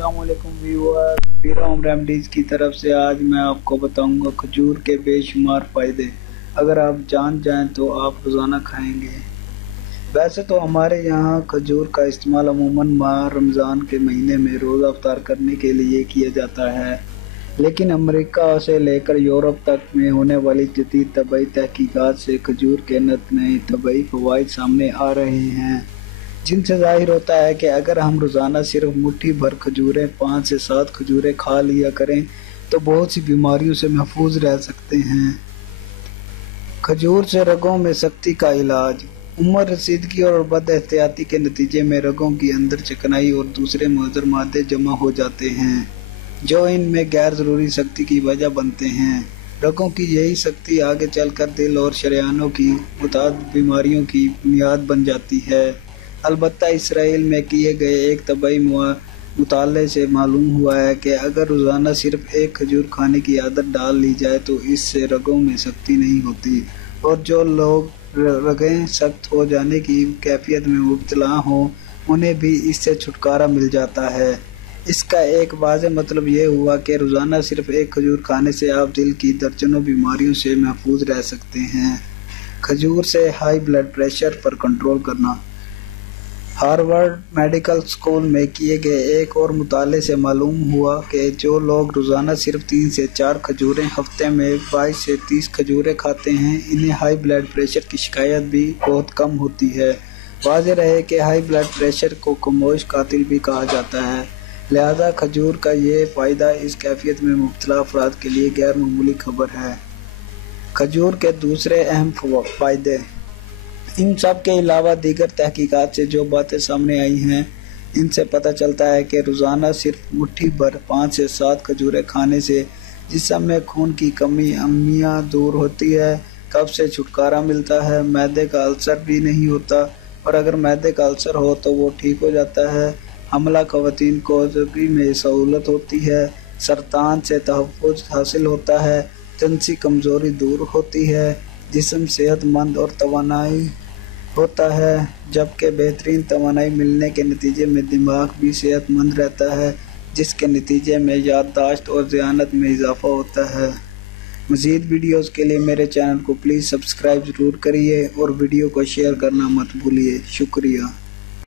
अस्सलाम वालेकुम व्यूअर, पीरा होम रेमडीज़ की तरफ से आज मैं आपको बताऊंगा खजूर के बेशुमार फ़ायदे। अगर आप जान जाएं तो आप रोज़ाना खाएंगे। वैसे तो हमारे यहाँ खजूर का इस्तेमाल अमूमन माह रमज़ान के महीने में रोज़ा अफ्तार करने के लिए किया जाता है, लेकिन अमेरिका से लेकर यूरोप तक में होने वाली जदीद तबी तहकीकात से खजूर के नए तबी फ़वाइद सामने आ रहे हैं, जिनसे ज़ाहिर होता है कि अगर हम रोज़ाना सिर्फ मुट्ठी भर खजूरें 5 से 7 खजूरें खा लिया करें तो बहुत सी बीमारियों से महफूज रह सकते हैं। खजूर से रगों में सख्ती का इलाज। उम्र रसीदगी और बद एहतियाती के नतीजे में रगों की अंदर चिकनाई और दूसरे मुअज्जर मादे जमा हो जाते हैं, जो इनमें गैर ज़रूरी सख्ती की वजह बनते हैं। रगों की यही सख्ती आगे चलकर दिल और शरियानों की मुताद बीमारियों की बुनियाद बन जाती है। अलबत्ता इसराइल में किए गए एक तबई मुताले से मालूम हुआ है कि अगर रोज़ाना सिर्फ एक खजूर खाने की आदत डाल ली जाए तो इससे रगों में सख्ती नहीं होती, और जो लोग रगें सख्त हो जाने की कैफियत में मुब्तला हों उन्हें भी इससे छुटकारा मिल जाता है। इसका एक वाज़ेह मतलब ये हुआ कि रोज़ाना सिर्फ एक खजूर खाने से आप दिल की दर्जनों बीमारियों से महफूज रह सकते हैं। खजूर से हाई ब्लड प्रेशर पर कंट्रोल करना। हार्वर्ड मेडिकल स्कूल में किए गए एक और मुताले से मालूम हुआ कि जो लोग रोज़ाना सिर्फ 3 से 4 खजूरें, हफ्ते में 22 से 30 खजूरें खाते हैं, इन्हें हाई ब्लड प्रेशर की शिकायत भी बहुत कम होती है। वाज़ेह रहे कि हाई ब्लड प्रेशर को खामोश कातिल भी कहा जाता है, लिहाजा खजूर का ये फ़ायदा इस कैफियत में मुब्तला अफराद के लिए गैर मामूली खबर है। खजूर के दूसरे अहम फ़ायदे। इन सब के अलावा दीगर तहकीकात से जो बातें सामने आई हैं, इनसे पता चलता है कि रोज़ाना सिर्फ मुट्ठी भर 5 से 7 खजूरें खाने से जिस्म में खून की कमी अमियाँ दूर होती है, कब्ज़ से छुटकारा मिलता है, मैदे का अल्सर भी नहीं होता, और अगर मैदे का अल्सर हो तो वो ठीक हो जाता है। हमला ख़वातीन को ज़िंदगी में सहूलत होती है, सरतान से तहफ़्फ़ुज़ हासिल होता है, जिनसी कमज़ोरी दूर होती है, जिस्म सेहतमंद और तवानाई होता है, जबकि बेहतरीन तवानाई मिलने के नतीजे में दिमाग भी सेहतमंद रहता है, जिसके नतीजे में याददाश्त और ज़हानत में इजाफ़ा होता है। मज़ीद वीडियोज़ के लिए मेरे चैनल को प्लीज़ सब्सक्राइब ज़रूर करिए और वीडियो को शेयर करना मत भूलिए। शुक्रिया।